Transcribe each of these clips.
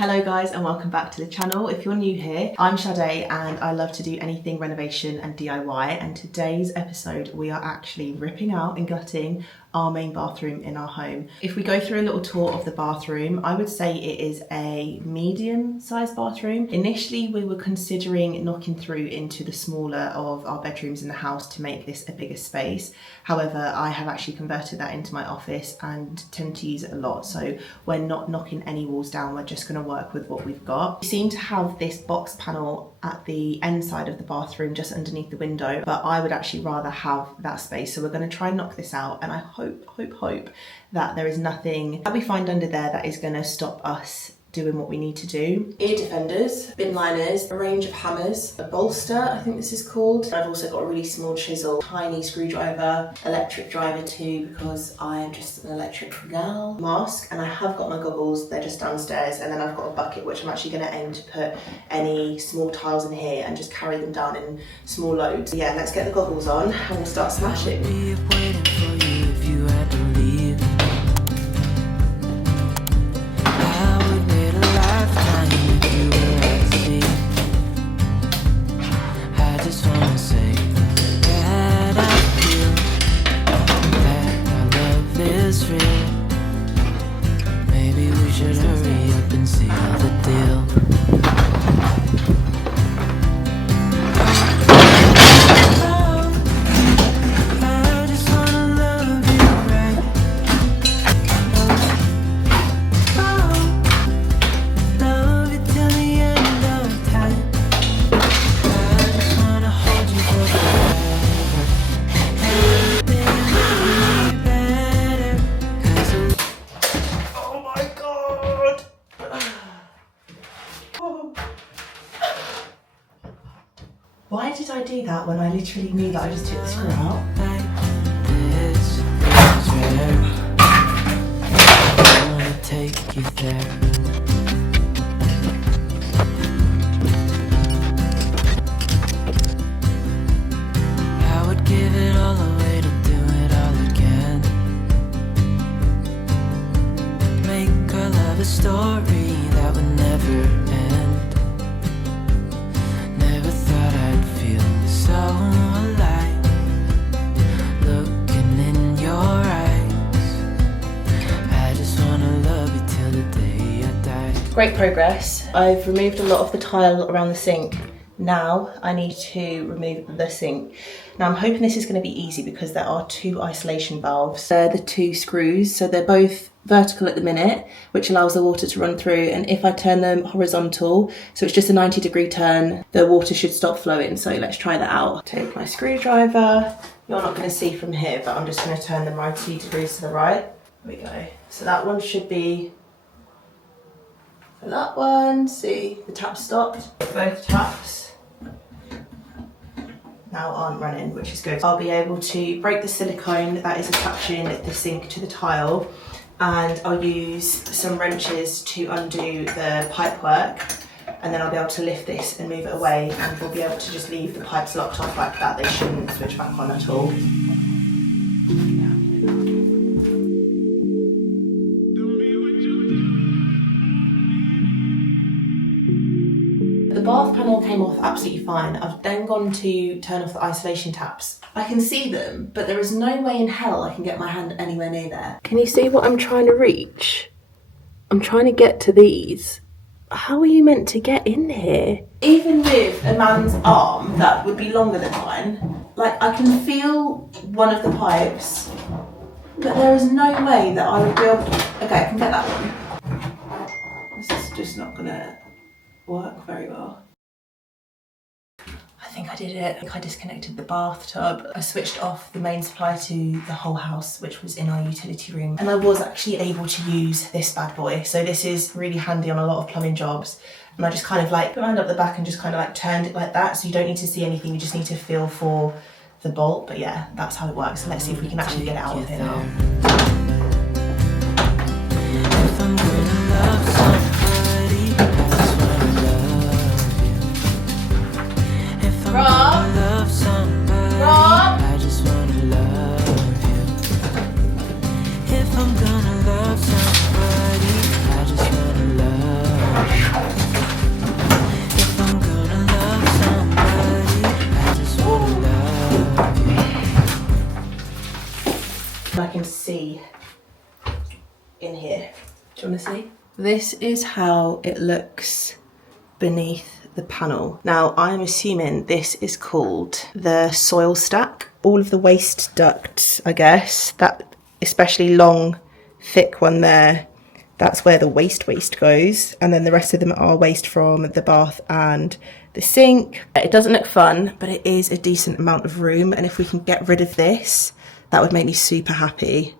Hello guys and welcome back to the channel. If you're new here, I'm Sade and I love to do anything renovation and DIY, and today's episode we are actually ripping out and gutting our main bathroom in our home. If we go through a little tour of the bathroom, I would say it is a medium-sized bathroom. Initially we were considering knocking through into the smaller of our bedrooms in the house to make this a bigger space. However, I have actually converted that into my office and tend to use it a lot, so we're not knocking any walls down, we're just going to work with what we've got. We seem to have this box panel at the end side of the bathroom just underneath the window, but I would actually rather have that space, so we're going to try and knock this out, and I hope that there is nothing that we find under there that is going to stop us doing what we need to do. Ear defenders, bin liners, a range of hammers, a bolster, I think this is called. I've also got a really small chisel, tiny screwdriver, electric driver too, because I am just an electric gal. Mask, and I have got my goggles, they're just downstairs, and then I've got a bucket which I'm actually going to aim to put any small tiles in here and just carry them down in small loads. Yeah, let's get the goggles on and we'll start smashing. Why did I do that when I literally knew that I just took the screw out? I wanna take you there. I would give it all away to do it all again. Make our love a story that would never end. Never thought I'd feel so alive, looking in your eyes. I just wanna love you till the day I die. Great progress. I've removed a lot of the tile around the sink. Now I need to remove the sink. Now I'm hoping this is going to be easy because there are two isolation valves. They're the two screws, so they're both vertical at the minute, which allows the water to run through, and if I turn them horizontal, so it's just a 90-degree turn, the water should stop flowing. So let's try that out. Take my screwdriver. You're not going to see from here, but I'm just going to turn them 90 degrees to the right. There we go. So that one should be for that one. See, the tap stopped. Both taps now aren't running, which is good. I'll be able to break the silicone that is attaching the sink to the tile, and I'll use some wrenches to undo the pipe work, and then I'll be able to lift this and move it away, and we'll be able to just leave the pipes locked off like that. They shouldn't switch back on at all. The bath panel came off absolutely fine. I've then gone to turn off the isolation taps. I can see them, but there is no way in hell I can get my hand anywhere near there. Can you see what I'm trying to reach? I'm trying to get to these. How are you meant to get in here? Even with a man's arm that would be longer than mine, like I can feel one of the pipes, but there is no way that I would be able to... Okay, I can get that one. This is just not gonna work very well. I think I did it. I think I disconnected the bathtub. I switched off the main supply to the whole house, which was in our utility room. And I was actually able to use this bad boy. So this is really handy on a lot of plumbing jobs. And I just kind of like put my hand up the back and just kind of like turned it like that. So you don't need to see anything, you just need to feel for the bolt. But yeah, that's how it works. So let's see if we can actually get it out of here now. Rob? Rob? I just wanna love you. If I'm gonna love somebody, I just wanna love you. Do you want to see? This is how it looks beneath the panel. Now, I'm assuming this is called the soil stack. All of the waste ducts, I guess, that especially long, thick one there, that's where the waste goes. And then the rest of them are waste from the bath and the sink. It doesn't look fun, but it is a decent amount of room. And if we can get rid of this, that would make me super happy.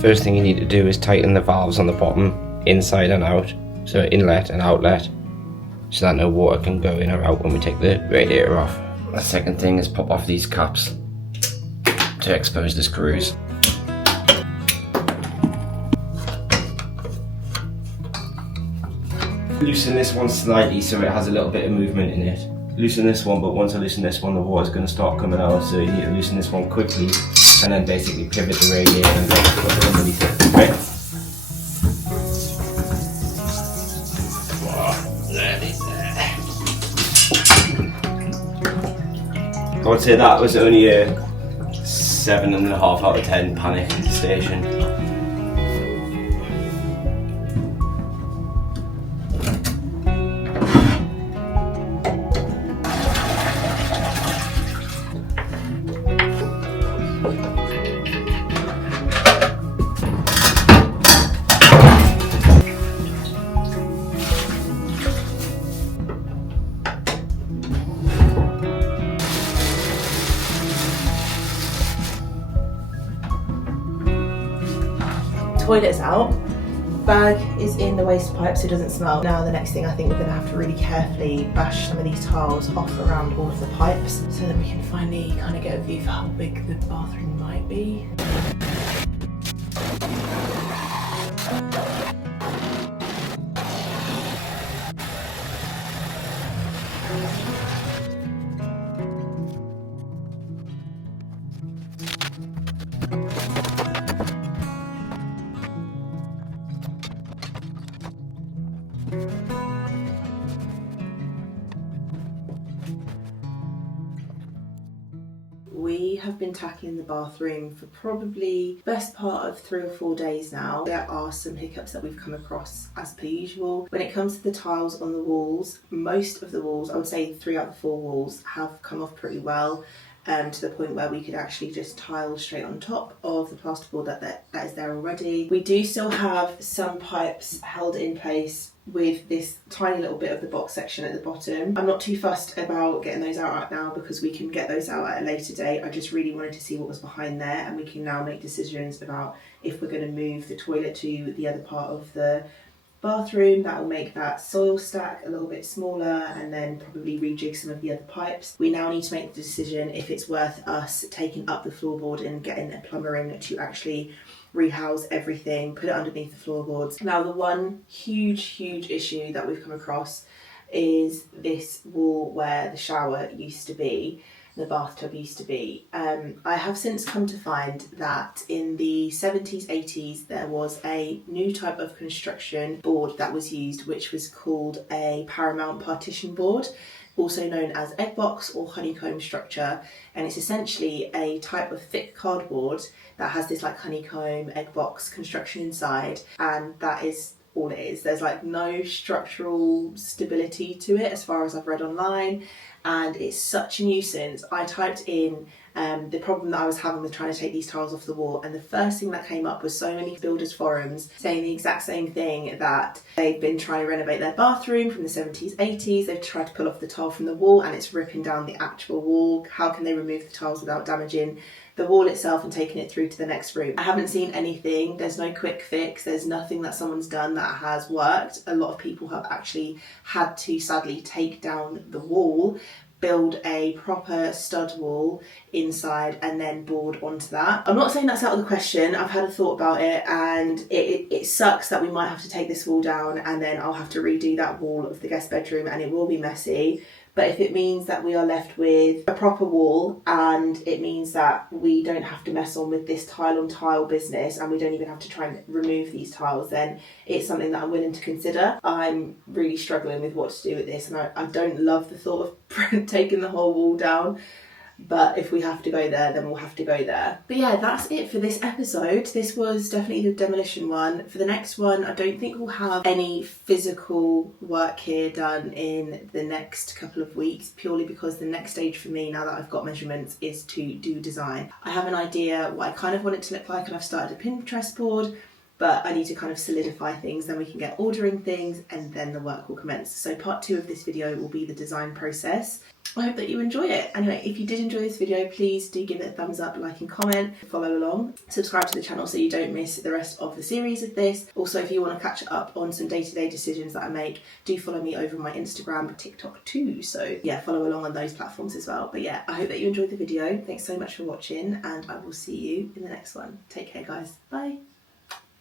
First thing you need to do is tighten the valves on the bottom, inside and out, so inlet and outlet, so that no water can go in or out when we take the radiator off. The second thing is pop off these caps to expose the screws. Loosen this one slightly so it has a little bit of movement in it. Loosen this one, but once I loosen this one, the water's going to start coming out, so you need to loosen this one quickly and then basically pivot the radiator and then put it underneath it. Okay? I would say that was only a 7.5 out of 10 panic station. Toilet is out, bag is in the waste pipe so it doesn't smell. Now the next thing, I think we're going to have to really carefully bash some of these tiles off around all of the pipes so that we can finally kind of get a view for how big the bathroom might be. We have been tackling the bathroom for probably best part of 3 or 4 days now. There are some hiccups that we've come across as per usual. When it comes to the tiles on the walls, most of the walls, I would say 3 out of the 4 walls, have come off pretty well. To the point where we could actually just tile straight on top of the plasterboard that is there already. We do still have some pipes held in place with this tiny little bit of the box section at the bottom. I'm not too fussed about getting those out right now because we can get those out at a later date. I just really wanted to see what was behind there, and we can now make decisions about if we're going to move the toilet to the other part of the bathroom. That will make that soil stack a little bit smaller and then probably rejig some of the other pipes. We now need to make the decision if it's worth us taking up the floorboard and getting a plumber in to actually rehouse everything, put it underneath the floorboards. Now the one huge issue that we've come across is this wall where the shower used to be, the bathtub used to be. I have since come to find that in the 70s, 80s, there was a new type of construction board that was used, which was called a Paramount partition board, also known as egg box or honeycomb structure. And it's essentially a type of thick cardboard that has this like honeycomb egg box construction inside, and that is all it is. There's like no structural stability to it as far as I've read online. and it's such a nuisance. I typed in the problem that I was having with trying to take these tiles off the wall, and the first thing that came up was so many builders forums saying the exact same thing, that they've been trying to renovate their bathroom from the 70s, 80s, they've tried to pull off the tile from the wall and it's ripping down the actual wall. How can they remove the tiles without damaging the wall itself and taking it through to the next room? I haven't seen anything, there's no quick fix, there's nothing that someone's done that has worked. A lot of people have actually had to sadly take down the wall, build a proper stud wall inside and then board onto that. I'm not saying that's out of the question, I've had a thought about it, and it sucks that we might have to take this wall down and then I'll have to redo that wall of the guest bedroom and it will be messy. But if it means that we are left with a proper wall and it means that we don't have to mess on with this tile on tile business and we don't even have to try and remove these tiles, then it's something that I'm willing to consider. I'm really struggling with what to do with this, and I don't love the thought of taking the whole wall down. But if we have to go there, then we'll have to go there. But yeah, that's it for this episode. This was definitely the demolition one. For the next one, I don't think we'll have any physical work here done in the next couple of weeks, purely because the next stage for me, now that I've got measurements, is to do design. I have an idea what I kind of want it to look like, and I've started a Pinterest board, but I need to kind of solidify things, then we can get ordering things and then the work will commence. So part 2 of this video will be the design process. I hope that you enjoy it. Anyway, if you did enjoy this video, please do give it a thumbs up, like and comment, follow along, subscribe to the channel so you don't miss the rest of the series of this. Also, if you want to catch up on some day-to-day decisions that I make, do follow me over on my Instagram, TikTok too. So yeah, follow along on those platforms as well. But yeah, I hope that you enjoyed the video. Thanks so much for watching, and I will see you in the next one. Take care, guys. Bye.